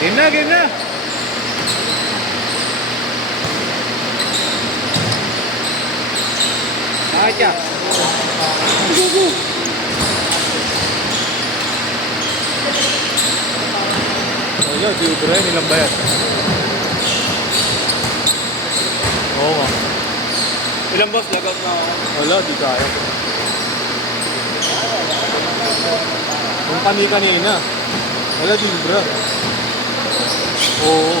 Game na, game na. Nakakya. Wala, di ubra yun. Ilang bayad? Oo nga. Ilang boss, lagot na ako. Wala, di kaya. Kung kani-kanina. Wala, di ubra. Oo.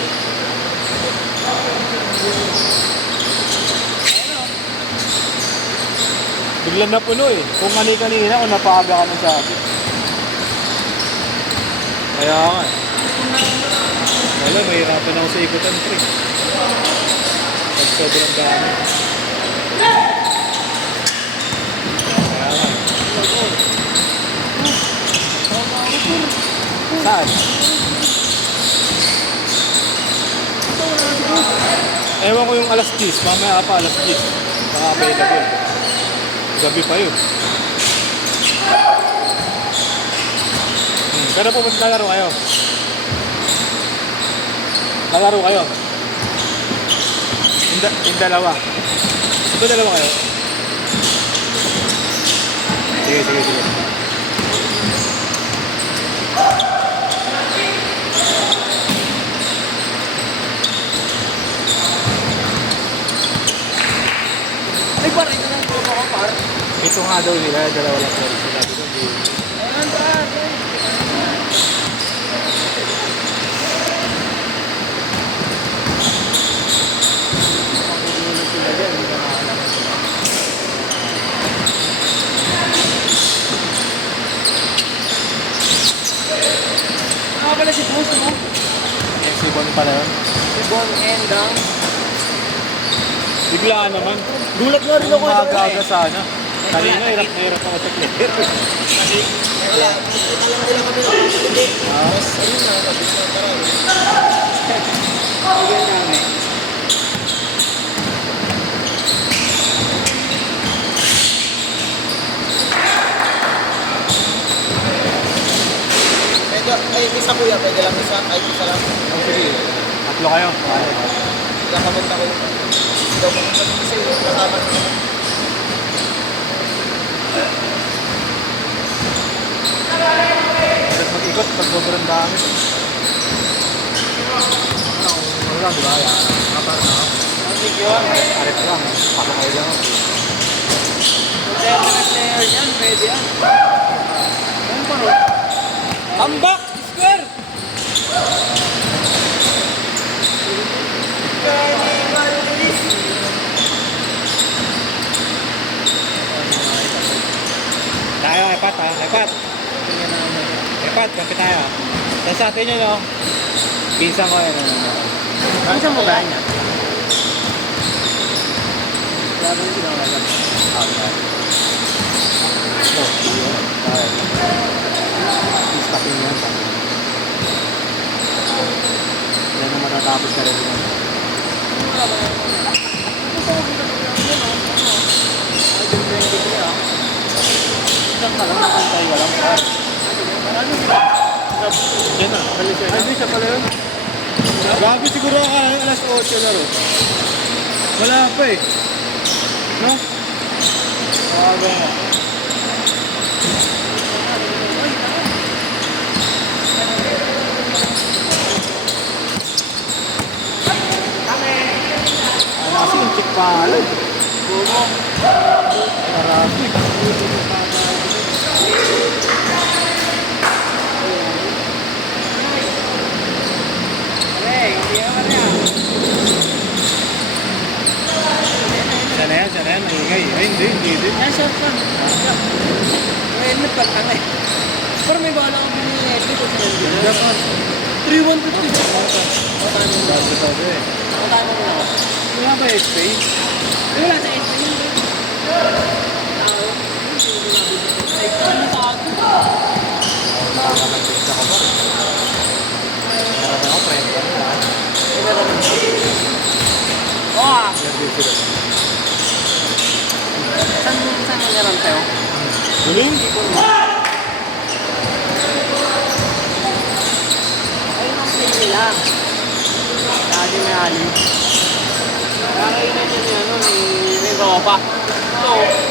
Biglang napuno eh. Kung kani-kanina, kung napaga ka ng sabi. Kaya nga eh. Wala, mahirapan ako sa ikutan, pre. Pag sobrang dami. Kaya nga eh. Saan? Ewan ko yung alas 10. Mamaya pa alas 10. Baka available. Gabi pa yun. Pero pupunta laro kayo. Lalaro kayo. Yung dalawa. Ito dalawa kayo. Sige, sige, sige. Ay, parang ito lang po ako, par. Ito nga daw nila, dalawa lang po. Sinabi ko, hindi. Ayan, par. Pala si Boss, no? Yung sibon pala yun. Si Bon and Dang. Biglaan naman. Gulat nga rin ako ito. Aga-aga sana. Kanina, hirap na hirap ako sa player. Wala, kita lang nila kami na hindi. Tapos, ayun na, tapos na parang. Bigyan namin. Ay, isa kuya, pwede lang isa. Ay, isa lang. Oh, sige. Tatlo kayo. Kakapunta ko yun. Hindi ako pumunta dito sa'yo. Kasama naman. Tapos mag-ikot pag sobrang dami. Ano lang, di ba? Parang ako. Ang yun. Arep lang. Pakakay lang ako. Player yan, pwede yan. Ano pa rin? Tambak! Square! Tayo, ipat ha. Ipat. Ipat, kapit tayo. Tapos sa atin yun, no? Pinsan ko yun. Pinsan mo ba niya? Sabi nyo sila mga ito, yun. Stopin yan. Yan na matatapos ka rin. Isang ka lang, nakantay ka lang. Yan na, ay, siya pala yun. Gabi siguro ka alas 8 laro. Wala pa eh. No? Aga nga. Kasi yung chik pala. Marami. Sana yan, maingay. Ay, hindi. Yan, short lang. May helmet pa lang eh. Pero may bala akong binili na helmet kung saan yun. Dapat. 3,150. Matano mo. Sabi eh. Matano mo ako. Wala ba XP? Wala sa SP yun. Tao. Ay, ano tago? Wala ka naman sa ko ba? Meron ako, friend ka na. Meron mo. Oh! Saan mo meron sa'yo? Galing? Ayun ang play nila. na. Lagi na ali. Kakainan niya ni ano, ni Ropa. So,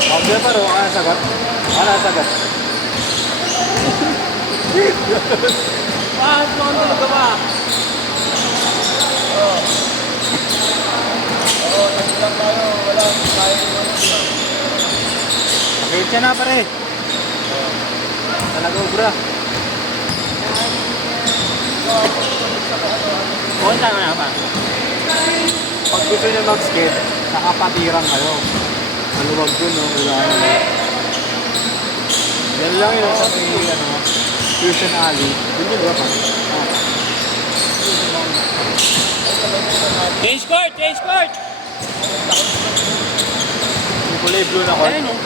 Okay pa rin, ano sagot? Ano sagot? bakit mo ang ka ba? Okay, siya na pare. Talaga ubra. Punta na ba? Pag gusto niyo mag-skate, nakapatiran kayo. Maluwag dun, no? Wala ano. Yan lang yun, sa may, ano, Fusion Alley. Yun yun, ba? Change court! Change court! Yung kulay blue na court. Ayun, oh.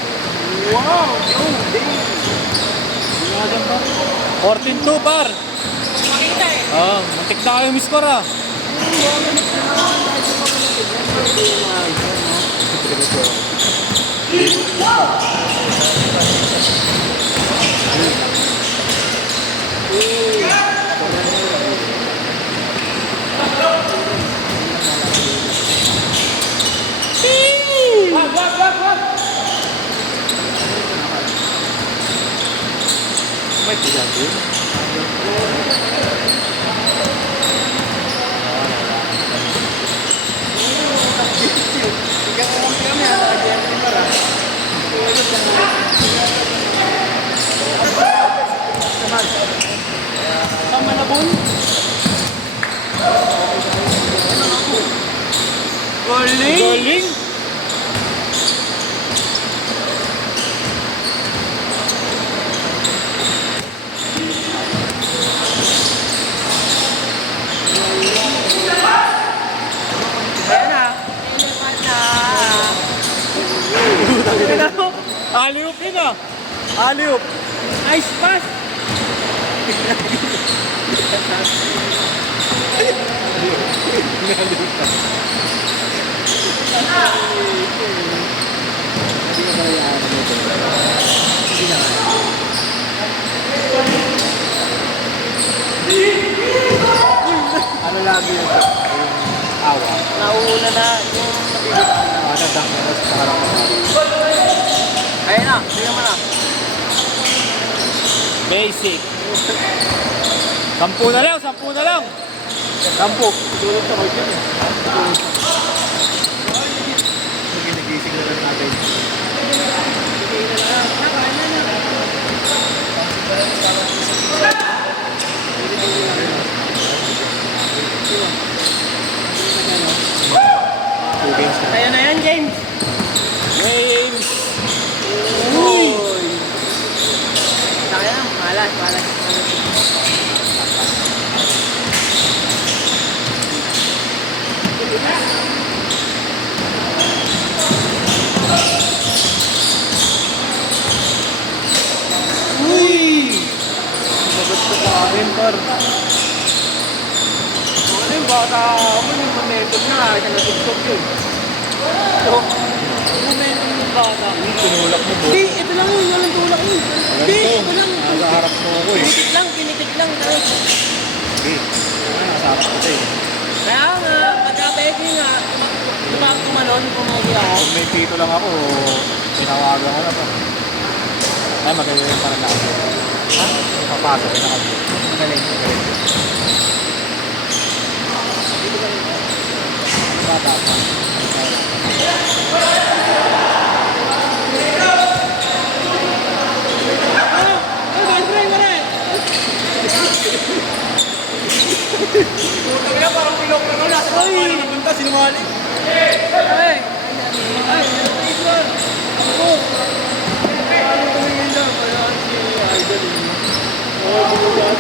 Wow! Yo! Yung nga dyan ba? 14-2 par. Makita eh. Muntik na kayo miskor ah. May tiyan din. Tama na bun? Galing! Galing. Ayan na. Ayan na. Alley-oop yun ah. Alley-oop. Nice pass! Ano lagi yun? Yung awa. Nauuna na yung Dadang na sa harap ko. Ayan na, tingnan mo na. Basic. 10 na lang, 10 na lang. Kampo. Tulog sa court yun eh. Sige, nagising na lang natin. Two games na. Ayan na yan, James. James. Uy! Kaya, malas, malas. Uy! Sagot ko pa akin par. Ano yung bata mo, yung momentum na, siya natugtog yun. Yung momentum ng bata. Tinulak mo po. Hindi, ito lang yun, walang tulak yun. Hindi, ito lang. Nasa harap mo ako eh. Pinitik lang, guys. Sige. Nasa harap ko eh. Kaya nga, pagka-peke nga, tumakumanon, pumuli ako. Kung may pito lang ako, tinawagan ko na pa. Ay, magaling yung parang ako. Ha? Papasok na kami. Magaling. Bata pa. Parang pilok na wala. Ay! Napunta, sinungaling. Ay! Ay! Ako! Ano tumingin na? Wala si Idol. Oo, bumulat.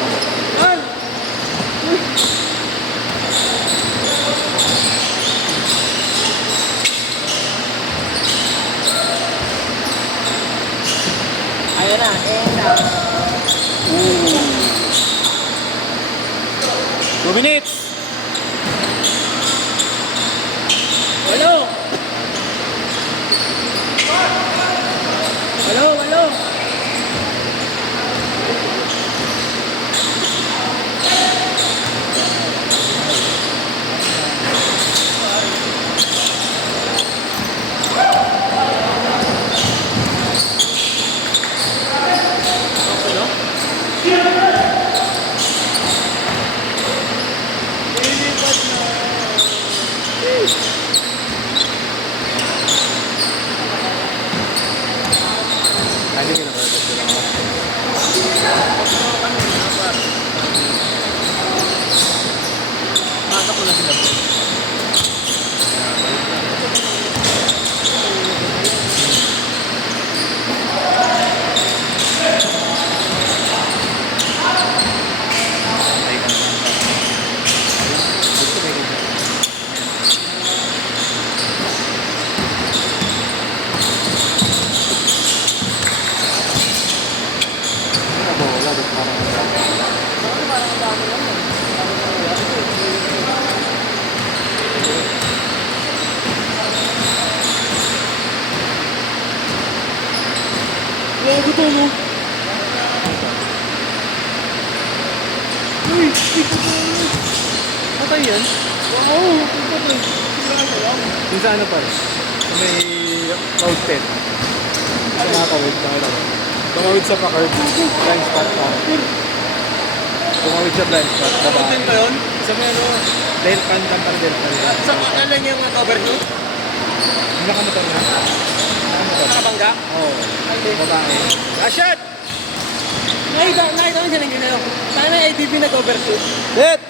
An! Ayan na, and 2 minutes. Walo! Walo, walo! ito, no? Uy, ito to. Patay yan? Wow, patay. Sigurado lang. Yung sa ano pa rin? Sa may cloud 10. Sa nakakawid na lang. Tumawid sa pa-curve. Blind spot pa. Tumawid sa blind spot. Kapag din ba yun? Sa may ano, dahil pantan para dahil pantan. Sa kailan yung overshoot? Yung nakamotor na? Nakamotor. Nakabangga? Oo. Babae. Shot! Nakita ko siya ng ginawa. Sana ADB nag-overshoot. Hit!